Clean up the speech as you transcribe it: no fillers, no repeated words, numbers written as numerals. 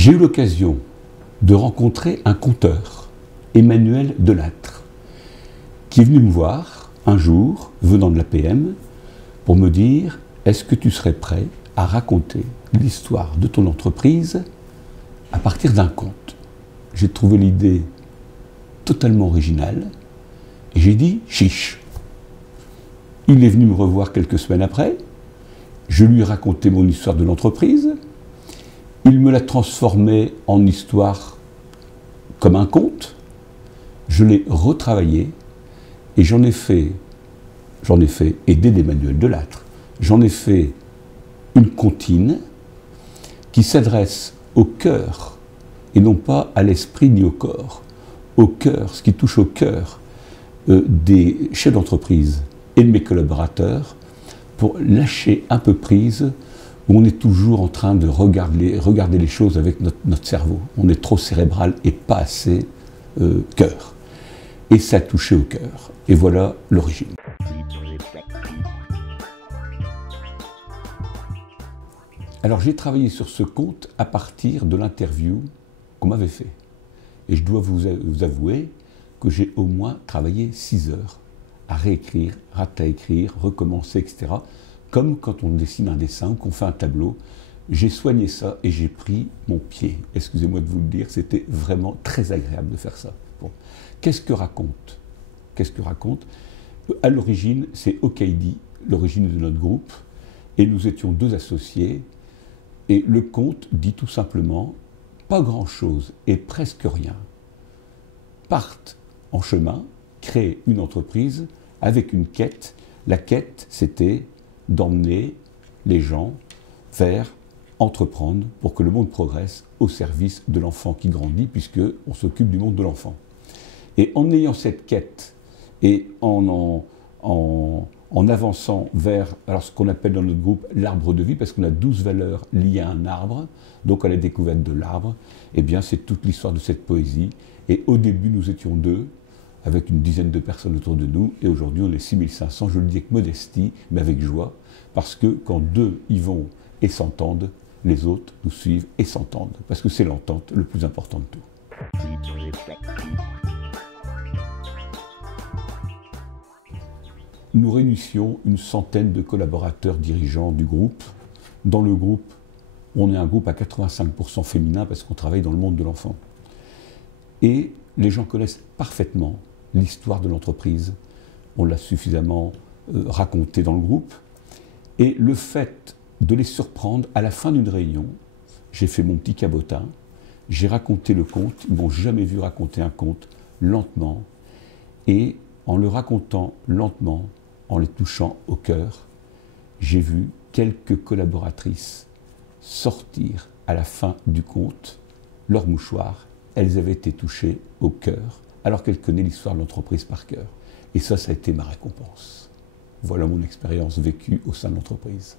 J'ai eu l'occasion de rencontrer un conteur, Emmanuel Delattre, qui est venu me voir un jour, venant de l'APM, pour me dire « Est-ce que tu serais prêt à raconter l'histoire de ton entreprise à partir d'un conte ?» J'ai trouvé l'idée totalement originale et j'ai dit « Chiche !» Il est venu me revoir quelques semaines après, je lui ai raconté mon histoire de l'entreprise, il me l'a transformée en histoire comme un conte, je l'ai retravaillé et j'en ai fait, aidé d'Emmanuel Delattre, j'en ai fait une comptine qui s'adresse au cœur et non pas à l'esprit ni au corps, au cœur, ce qui touche au cœur des chefs d'entreprise et de mes collaborateurs pour lâcher un peu prise où on est toujours en train de regarder les choses avec notre cerveau. On est trop cérébral et pas assez cœur. Et ça a touché au cœur. Et voilà l'origine. Alors j'ai travaillé sur ce conte à partir de l'interview qu'on m'avait fait. Et je dois vous avouer que j'ai au moins travaillé 6 heures à réécrire, à écrire, recommencer, etc. Comme quand on dessine un dessin ou qu'on fait un tableau. J'ai soigné ça et j'ai pris mon pied. Excusez-moi de vous le dire, c'était vraiment très agréable de faire ça. Bon. Qu'est-ce que raconte? À l'origine, c'est Okaidi, l'origine de notre groupe, et nous étions 2 associés. Et le conte dit tout simplement, pas grand-chose et presque rien. Partent en chemin, créent une entreprise avec une quête. La quête, c'était d'emmener les gens vers entreprendre pour que le monde progresse au service de l'enfant qui grandit, puisqu'on s'occupe du monde de l'enfant. Et en ayant cette quête et en avançant vers ce qu'on appelle dans notre groupe l'arbre de vie, parce qu'on a 12 valeurs liées à un arbre, donc à la découverte de l'arbre, eh bien c'est toute l'histoire de cette poésie. Et au début, nous étions 2, avec une dizaine de personnes autour de nous, et aujourd'hui on est 6500, je le dis avec modestie, mais avec joie, parce que quand 2 y vont et s'entendent, les autres nous suivent et s'entendent, parce que c'est l'entente le plus important de tout. Nous réunissions une centaine de collaborateurs dirigeants du groupe. Dans le groupe, on est un groupe à 85% féminin parce qu'on travaille dans le monde de l'enfant. Et les gens connaissent parfaitement l'histoire de l'entreprise. On l'a suffisamment raconté dans le groupe. Et le fait de les surprendre à la fin d'une réunion, j'ai fait mon petit cabotin, j'ai raconté le conte, ils ne m'ont jamais vu raconter un conte lentement. Et en le racontant lentement, en les touchant au cœur, j'ai vu quelques collaboratrices sortir à la fin du conte leur mouchoir. Elles avaient été touchées au cœur, alors qu'elles connaissent l'histoire de l'entreprise par cœur. Et ça a été ma récompense. Voilà mon expérience vécue au sein de l'entreprise.